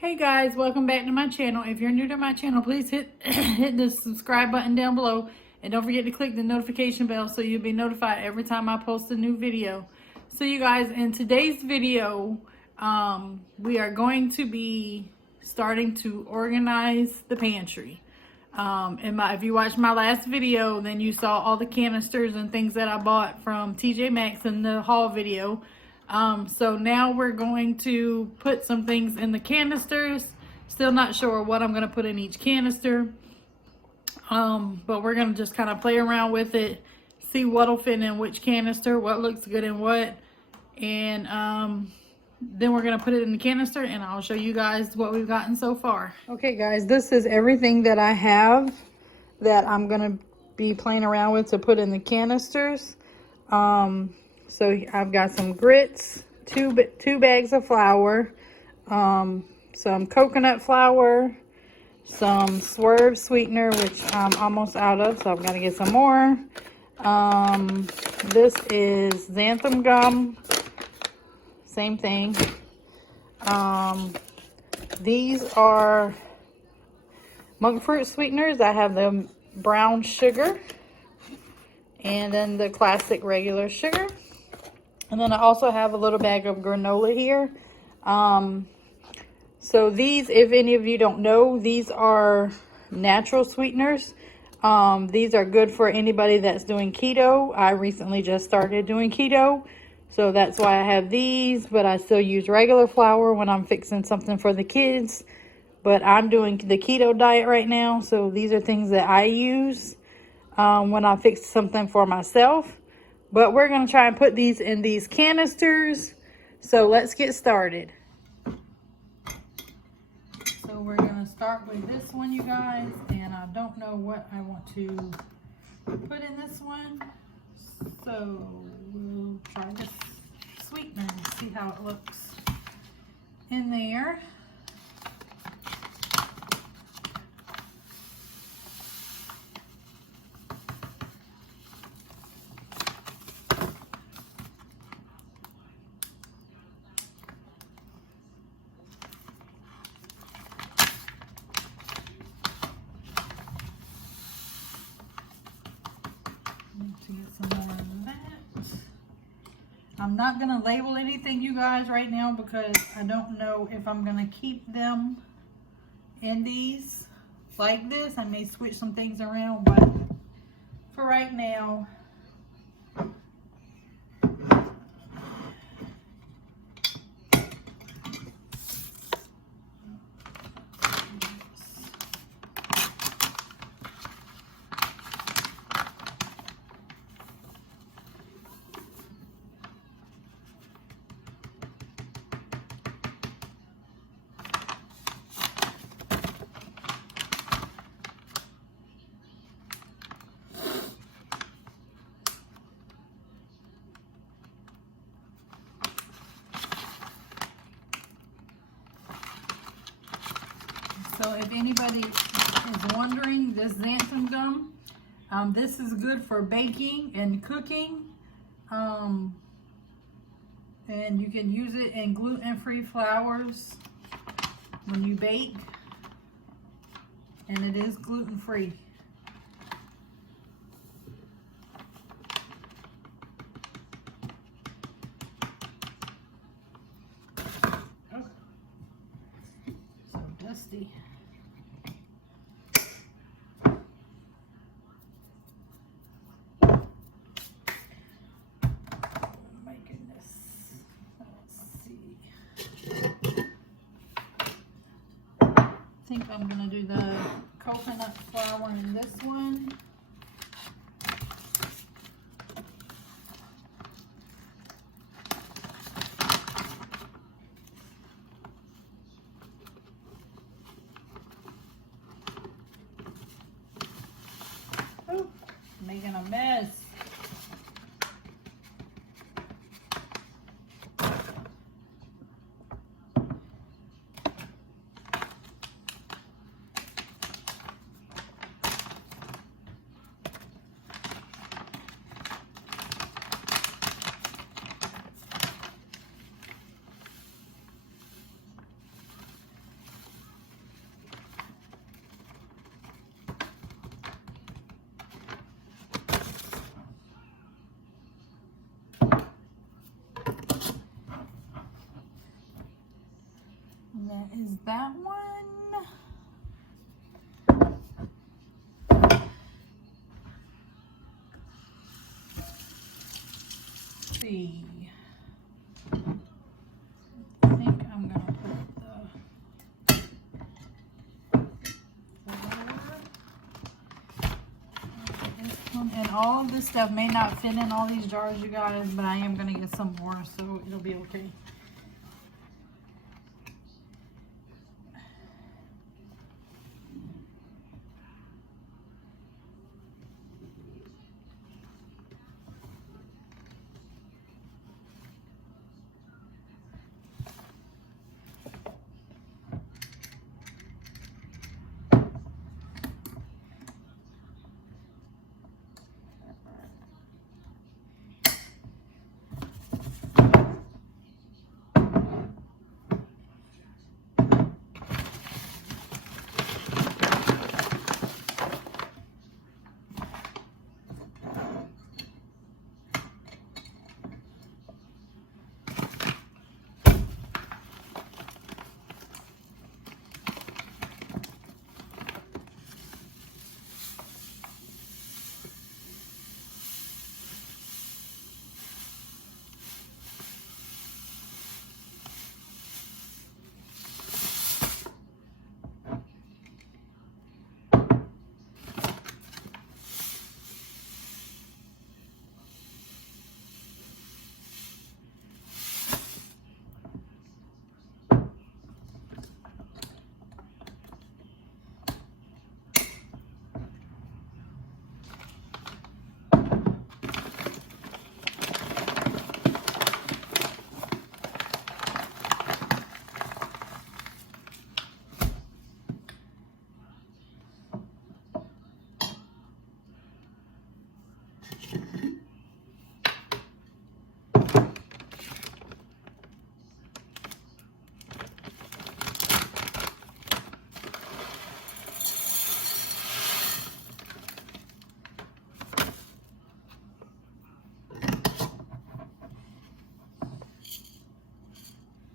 Hey guys, welcome back to my channel. If you're new to my channel, please hit hit the subscribe button down below, and don't forget to click the notification bell so you'll be notified every time I post a new video. So you guys, in today's video, we are going to be starting to organize the pantry. If you watched my last video, then you saw all the canisters and things that I bought from TJ Maxx in the haul video. So now we're going to put some things in the canisters. Still not sure what I'm going to put in each canister. But we're going to just kind of play around with it, see what'll fit in which canister, what looks good in what. And then we're going to put it in the canister and I'll show you guys what we've gotten so far. Okay guys, this is everything that I have that I'm going to be playing around with to put in the canisters. So I've got some grits, two bags of flour, some coconut flour, some Swerve sweetener, which I'm almost out of, so I've got to get some more. This is xanthan gum, same thing. These are monk fruit sweeteners. I have the brown sugar and then the classic regular sugar. And then I also have a little bag of granola here. So these, if any of you don't know, these are natural sweeteners. These are good for anybody that's doing keto. I recently just started doing keto, so that's why I have these, but I still use regular flour when I'm fixing something for the kids. But I'm doing the keto diet right now, so these are things that I use when I fix something for myself. But we're going to try and put these in these canisters. So let's get started. So we're going to start with this one, you guys. And I don't know what I want to put in this one. So we'll try this sweetener and see how it looks in there. To get some more of that. I'm not going to label anything, you guys, right now because I don't know if I'm going to keep them in these like this. I may switch some things around, but for right now, so if anybody is wondering, this xanthan gum, this is good for baking and cooking. And you can use it in gluten-free flours when you bake. And it is gluten-free. Oh, so dusty. I think I'm going to do the coconut flour in this one. Oh, making a mess. And that is that one. Let's see. I think I'm gonna put and all of this stuff may not fit in all these jars, you guys, but I am gonna get some more, so it'll be okay.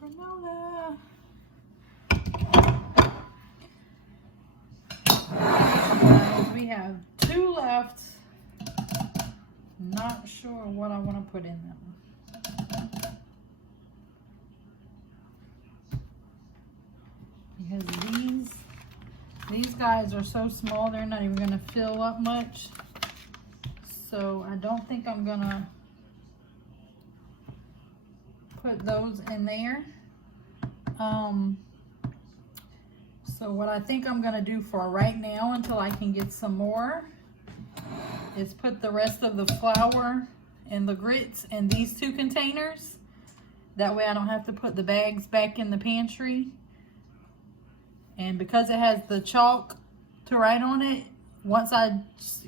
Granola. We have 2 left. Not sure what I want to put in them. Because these guys are so small, they're not even going to fill up much. So I don't think I'm going to put those in there. So what I think I'm going to do for right now until I can get some more is put the rest of the flour and the grits in these 2 containers. That way I don't have to put the bags back in the pantry. And because it has the chalk to write on it, once I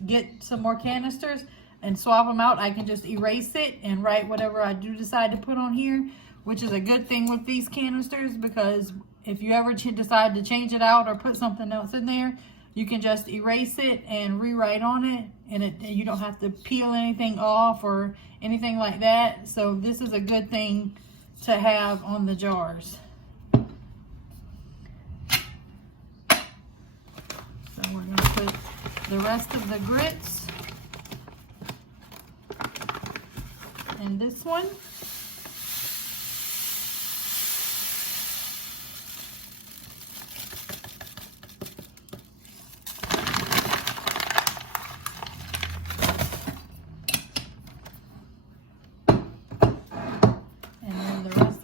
get some more canisters and swap them out, I can just erase it and write whatever I do decide to put on here, which is a good thing with these canisters, because if you ever decide to change it out or put something else in there, you can just erase it and rewrite on it, and you don't have to peel anything off or anything like that. So this is a good thing to have on the jars. So we're going to put the rest of the grits in this one.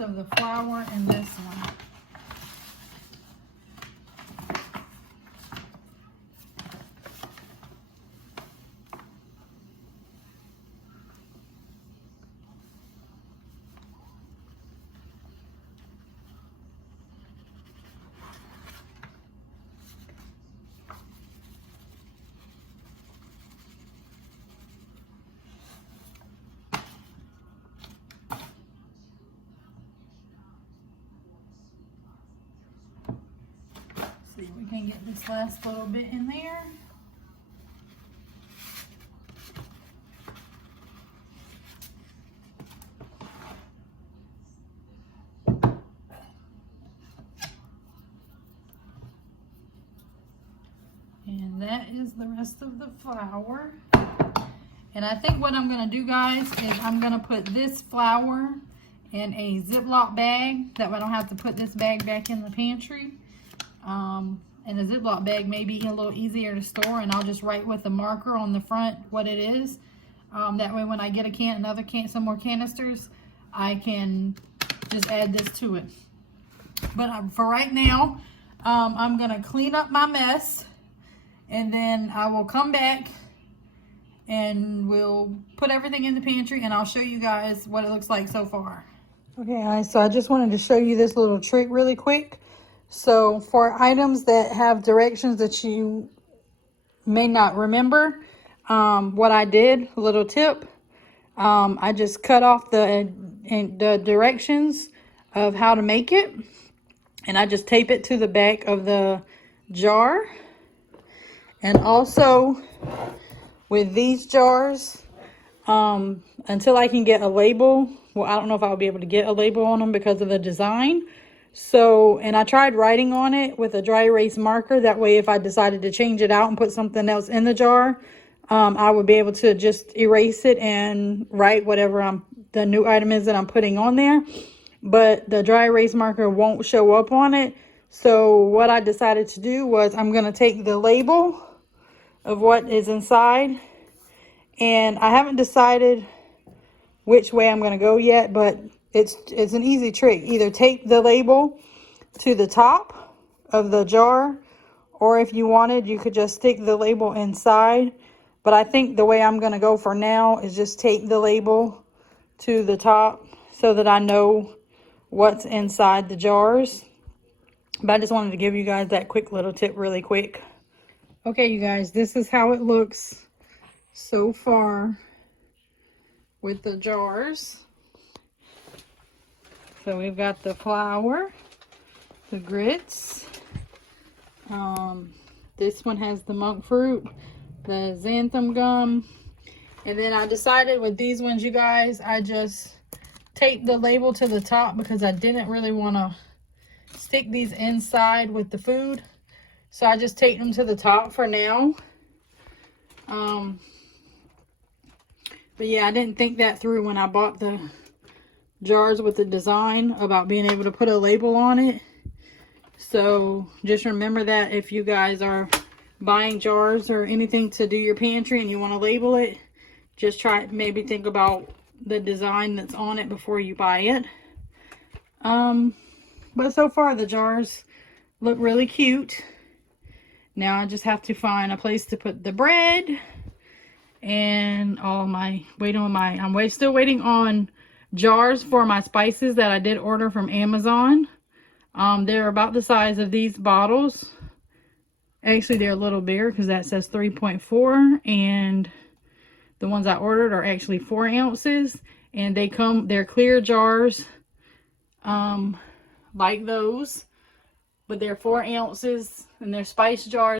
Of the flour in this one. See if we can get this last little bit in there. that is the rest of the flour. And I think what I'm going to do, guys, is I'm going to put this flour in a Ziploc bag. That way I don't have to put this bag back in the pantry. And a Ziploc bag may be a little easier to store, and I'll just write with a marker on the front what it is. That way when I get some more canisters, I can just add this to it. But for right now, I'm going to clean up my mess, and then I will come back and we'll put everything in the pantry, and I'll show you guys what it looks like so far. Okay, guys, so I just wanted to show you this little trick really quick. So for items that have directions that you may not remember, what I did, a little tip, I just cut off the directions of how to make it, and I just tape it to the back of the jar. And also with these jars, until I can get a label, well, I don't know if I'll be able to get a label on them because of the design. So, and I tried writing on it with a dry erase marker. That way, if I decided to change it out and put something else in the jar, I would be able to just erase it and write whatever the new item is that I'm putting on there. But the dry erase marker won't show up on it. So what I decided to do was I'm going to take the label of what is inside, and I haven't decided which way I'm going to go yet, but it's an easy trick. Either tape the label to the top of the jar, or if you wanted, you could just stick the label inside. But I think the way I'm going to go for now is just tape the label to the top so that I know what's inside the jars. But I just wanted to give you guys that quick little tip really quick. Okay, you guys, this is how it looks so far with the jars. So we've got the flour, the grits, this one has the monk fruit, the xanthan gum, and then I decided with these ones, you guys, I just taped the label to the top because I didn't really want to stick these inside with the food. So I just taped them to the top for now. But yeah, I didn't think that through when I bought the jars with the design about being able to put a label on it. So just remember that if you guys are buying jars or anything to do your pantry and you want to label it, just maybe think about the design that's on it before you buy it. But so far the jars look really cute. Now I just have to find a place to put the bread and I'm still waiting on jars for my spices that I did order from Amazon. They're about the size of these bottles. Actually, they're a little bigger because that says 3.4, and the ones I ordered are actually 4 ounces, and they're clear jars, like those, but they're 4 ounces, and they're spice jars.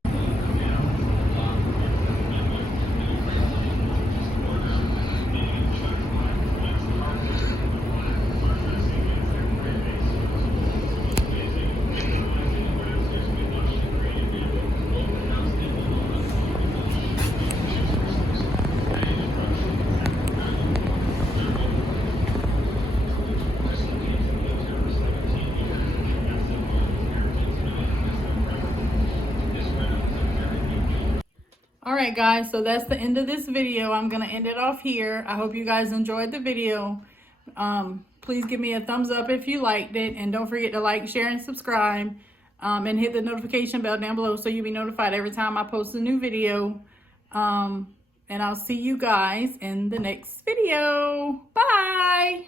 Alright guys, so that's the end of this video. I'm going to end it off here. I hope you guys enjoyed the video. Please give me a thumbs up if you liked it. And don't forget to like, share, and subscribe. And hit the notification bell down below so you'll be notified every time I post a new video. And I'll see you guys in the next video. Bye!